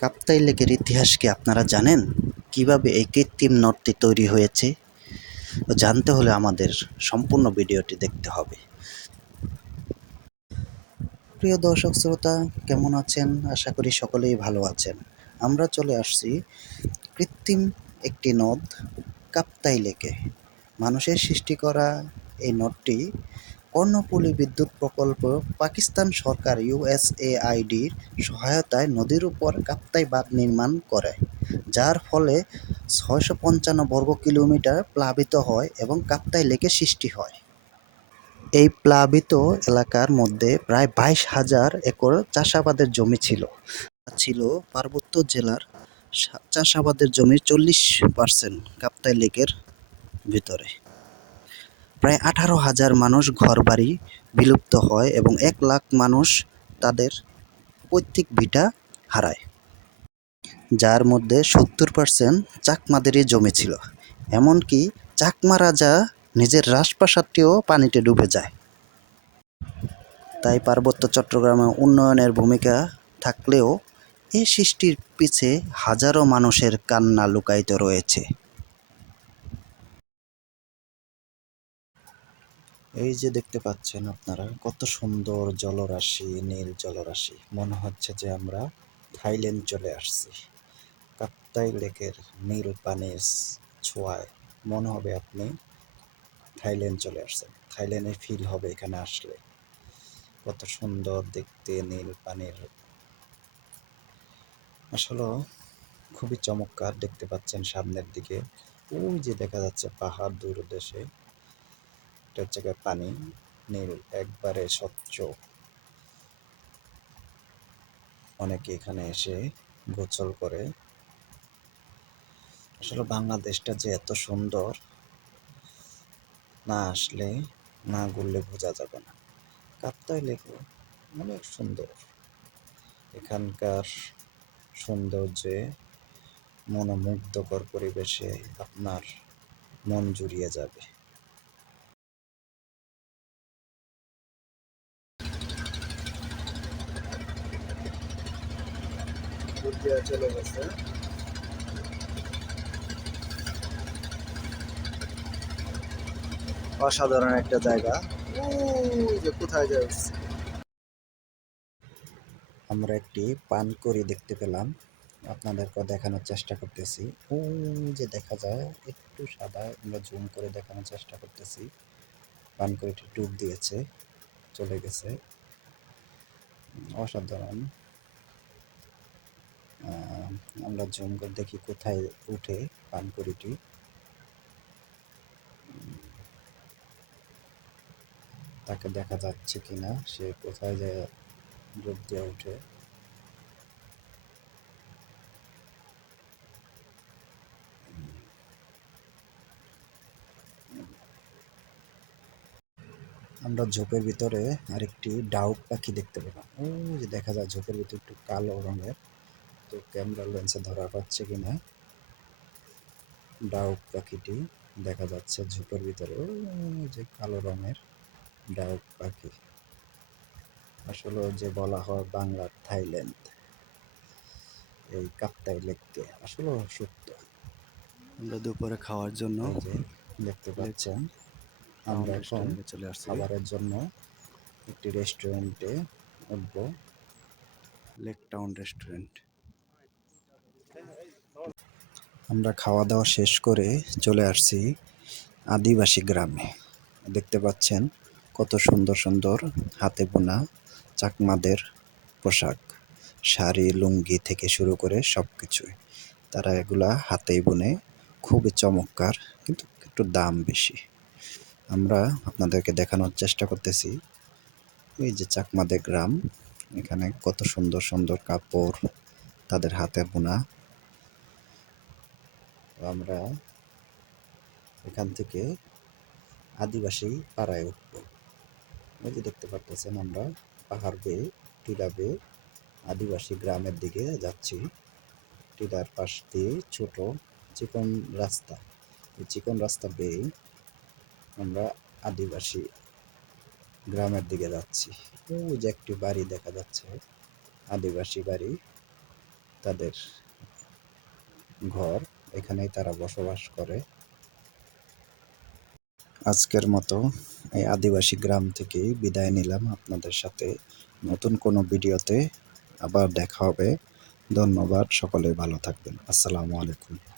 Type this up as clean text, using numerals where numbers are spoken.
কাপ্তাই লেকের ইতিহাস কি আপনারা জানেন? কিভাবে এই কৃত্রিম নদটি তৈরি হয়েছে? জানতে হলে আমাদের সম্পূর্ণ ভিডিওটি দেখতে হবে। প্রিয় দর্শক শ্রোতা, কেমন আছেন? আশা করি সকলেই ভালো আছেন। আমরা চলে আসছি কৃত্রিম একটি নদ কাপ্তাই লেকে। মানুষের সৃষ্টি করা এই নদটি কর্ণফুলী বিদ্যুৎ প্রকল্প পাকিস্তান সরকার USAIDর সহায়তায় নদীর উপর কাপ্তাই বাঁধ নির্মাণ করে, যার ফলে ৬৫৫ বর্গ কিলোমিটার প্লাবিত হয় এবং কাপ্তাই লেকের সৃষ্টি হয়। এই প্লাবিত এলাকার মধ্যে প্রায় ২২,০০০ একর চাষাবাদের জমি ছিল। ছিল পার্বত্য জেলার চাষাবাদের জমির ৪০% কাপ্তাই লেকের ভিতরে। প্রায় ১৮,০০০ মানুষ ঘরবাড়ি বিলুপ্ত হয় এবং ১,০০,০০০ মানুষ তাদের পৈতৃক ভিটা হারায়, যার মধ্যে ৭০% চাকমাদেরই জমি ছিল। এমনকি চাকমা রাজা নিজের রাজপ্রাসাদটিও পানিতে ডুবে যায়। তাই পার্বত্য চট্টগ্রামে উন্নয়নের ভূমিকা থাকলেও এই সৃষ্টির পিছে হাজারো মানুষের কান্না লুকায়িত রয়েছে। এই যে দেখতে পাচ্ছেন আপনারা, কত সুন্দর জলরাশি, নীল জলরাশি। মনে হচ্ছে যে আমরা থাইল্যান্ড চলে আসছি। কাপ্তাই লেকের নীল পানির ছোঁয়ায় মনে হবে আপনি থাইল্যান্ড চলে আসছেন। থাইল্যান্ডের ফিল হবে এখানে আসলে। কত সুন্দর দেখতে নীল পানির, আসলে খুবই চমৎকার। দেখতে পাচ্ছেন সামনের দিকে ওই যে দেখা যাচ্ছে পাহাড় দূর দেশে, এটা হচ্ছে পানি নীল, একবারে স্বচ্ছ। অনেকে এখানে এসে গোসল করে। আসলে বাংলাদেশটা যে এত সুন্দর, না আসলে না ঘুরলে বোঝা যাবে না। কাপ্তাই লেক অনেক সুন্দর। এখানকার সৌন্দর্যে, মনোমুগ্ধকর পরিবেশে আপনার মন জুড়িয়ে যাবে। চলে গেছে। অসাধারণ একটা জায়গা। ওই যে কোথায় যাচ্ছে, আমরা একটি পানকড়ি দেখতে পেলাম, আপনাদেরকে দেখানোর চেষ্টা করতেছি। ওই যে দেখা যায় একটু সাদা, আমরা জুম করে দেখানোর চেষ্টা করতেছি। পানকড়িটি ডুব দিয়েছে, চলে গেছে। অসাধারণ। আমরা জুম করে দেখি কোথায় উঠে পানকড়িটি। তাকে দেখা যাচ্ছে কিনা, সে কোথায় যায় ডুব দিয়ে উঠে। আমরা ঝোপের ভিতরে আরেকটি ডাউক পাখি দেখতে পেলাম। ওই যে দেখা যায় ঝোপের ভিতরে একটু কালো রঙের, তো ক্যামেরা লেন্সে ধরা পাচ্ছে কিনা। ডাউক পাখিটি দেখা যাচ্ছে ঝোপের ভিতরে, ওই যে কালো রঙের ডাউক পাখি। আসলে যে বলা হয় বাংলার থাইল্যান্ড, এই কাপ্তাই লেককে আসলে সত্য। আমরা দুপুরে খাওয়ার জন্য যে দেখতে পাচ্ছেন, আমরা এখন চলে আসছি খাবারের জন্য একটি রেস্টুরেন্টে উঠব, লেক টাউন রেস্টুরেন্ট। আমরা খাওয়া দাওয়া শেষ করে চলে আসছি আদিবাসী গ্রামে। দেখতে পাচ্ছেন কত সুন্দর সুন্দর হাতে বোনা চাকমাদের পোশাক, শাড়ি লুঙ্গি থেকে শুরু করে সব কিছুই তারা এগুলা হাতেই বুনে। খুবই চমৎকার, কিন্তু একটু দাম বেশি। আমরা আপনাদেরকে দেখানোর চেষ্টা করতেছি এই যে চাকমাদের গ্রাম, এখানে কত সুন্দর সুন্দর কাপড় তাদের হাতে বোনা। আমরা এখান থেকে আদিবাসী পাড়ায় উঠব। ওই যে দেখতে পারতেছেন আমরা পাহাড় বেয়ে, টিলা বেয়ে আদিবাসী গ্রামের দিকে যাচ্ছি। টিলার পাশ দিয়ে ছোট চিকন রাস্তা, এই চিকন রাস্তা বেয়ে আমরা আদিবাসী গ্রামের দিকে যাচ্ছি। ওই যে একটি বাড়ি দেখা যাচ্ছে, আদিবাসী বাড়ি। তাদের ঘর, এখানেই তারা বসবাস করে। আজকের মতো এই আদিবাসী গ্রাম থেকেই বিদায় নিলাম আপনাদের সাথে। নতুন কোনো ভিডিওতে আবার দেখা হবে। ধন্যবাদ, সকলে ভালো থাকবেন। আসসালামু আলাইকুম।